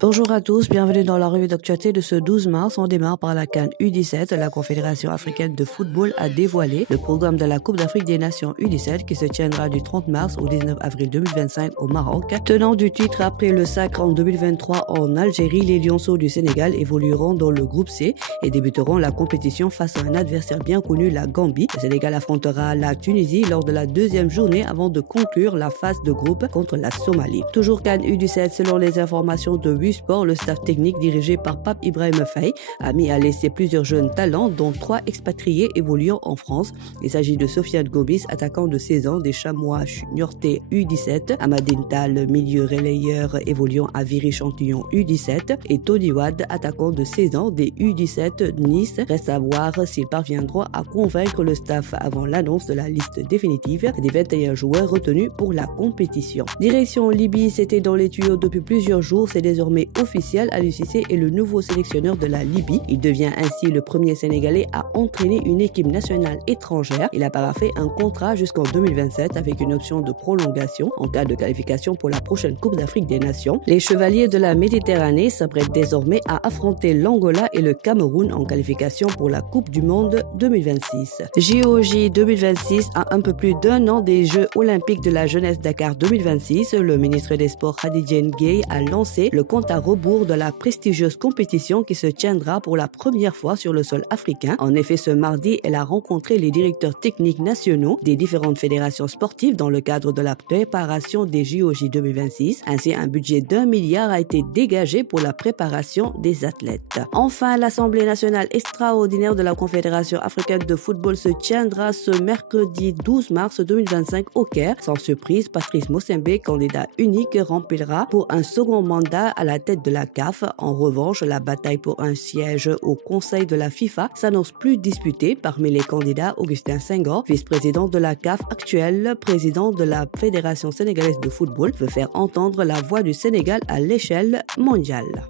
Bonjour à tous, bienvenue dans la revue d'actualité de ce 12 mars. On démarre par la CAN U17. La Confédération africaine de football a dévoilé le programme de la Coupe d'Afrique des Nations U17 qui se tiendra du 30 mars au 19 avril 2025 au Maroc. Tenant du titre après le sacre en 2023 en Algérie, les Lionceaux du Sénégal évolueront dans le groupe C et débuteront la compétition face à un adversaire bien connu, la Gambie. Le Sénégal affrontera la Tunisie lors de la deuxième journée avant de conclure la phase de groupe contre la Somalie. Toujours CAN U17, selon les informations de Sport, le staff technique dirigé par Pape Ibrahim Faye a mis à l'essai plusieurs jeunes talents, dont 3 expatriés évoluant en France. Il s'agit de Sofiane Gomis, attaquant de 16 ans des Chamois Niortais U17, Amadine Tal, milieu relayeur évoluant à Viry-Chantillon U17 et Tony Wade, attaquant de 16 ans des U17 Nice. Reste à voir s'ils parviendront à convaincre le staff avant l'annonce de la liste définitive des 21 joueurs retenus pour la compétition. Direction Libye, c'était dans les tuyaux depuis plusieurs jours, c'est désormais officiel. Aliou Cissé est le nouveau sélectionneur de la Libye. Il devient ainsi le premier Sénégalais à entraîner une équipe nationale étrangère. Il a paraphé un contrat jusqu'en 2027 avec une option de prolongation en cas de qualification pour la prochaine Coupe d'Afrique des Nations. Les Chevaliers de la Méditerranée s'apprêtent désormais à affronter l'Angola et le Cameroun en qualification pour la Coupe du Monde 2026. JOJ 2026, à un peu plus d'un an des Jeux Olympiques de la Jeunesse Dakar 2026, le ministre des Sports Khady Ndiaye a lancé le compte à rebours de la prestigieuse compétition qui se tiendra pour la première fois sur le sol africain. En effet, ce mardi, elle a rencontré les directeurs techniques nationaux des différentes fédérations sportives dans le cadre de la préparation des JOJ 2026. Ainsi, un budget d'1 milliard a été dégagé pour la préparation des athlètes. Enfin, l'Assemblée nationale extraordinaire de la Confédération africaine de football se tiendra ce mercredi 12 mars 2025 au Caire. Sans surprise, Patrice Motsepe, candidat unique, remplira pour un second mandat à la tête de la CAF. En revanche, la bataille pour un siège au Conseil de la FIFA s'annonce plus disputée. Parmi les candidats, Augustin Senghor, vice-président de la CAF actuel, président de la Fédération sénégalaise de football, veut faire entendre la voix du Sénégal à l'échelle mondiale.